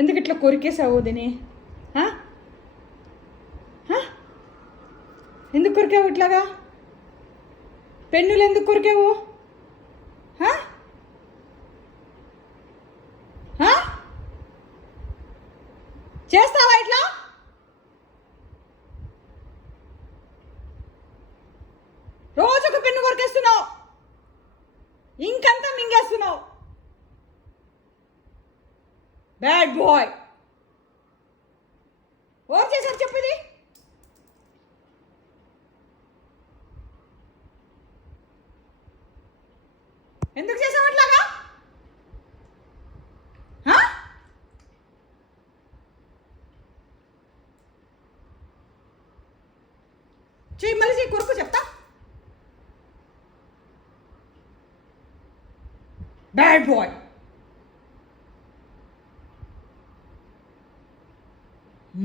ఎందుకు ఇట్లా కొరికేసావు దీని? ఎందుకు కొరికావు ఇట్లాగా? పెన్నులు ఎందుకు కొరికావు? చేస్తావా ఇట్లా? రోజుకు పెన్ను కొరికేస్తున్నావు, ఇంకంతా మింగేస్తున్నావు. Bad boy. ఓవర్ చేశారు చెప్పుది. ఎందుకు చేసావు అట్లాగా? చెయ్యి, మళ్ళీ చెయ్యి, కొరకు చెప్తా. Bad boy.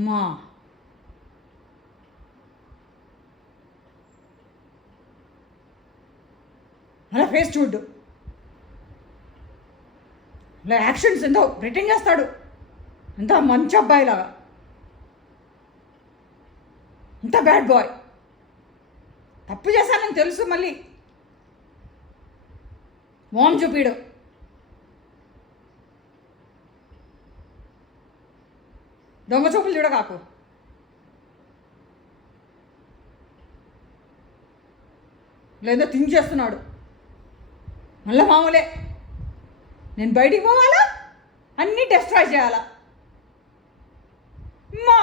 మా అలా ఫేస్ చూడ్డు, అలా యాక్షన్స్ ఎంతో ప్రిటెండ్ చేస్తాడు, ఎంత మంచి అబ్బాయిలాగా. ఇంత బ్యాడ్ బాయ్. తప్పు చేశానని తెలుసు, మళ్ళీ మోహం చూపిడు. దొంగ చూపులు చూడకాకు. లేదో థింక్ చేస్తున్నాడు. మళ్ళీ మామూలే. నేను బయటికి పోవాలా, అన్నీ డెస్ట్రాయ్ చేయాలా? మా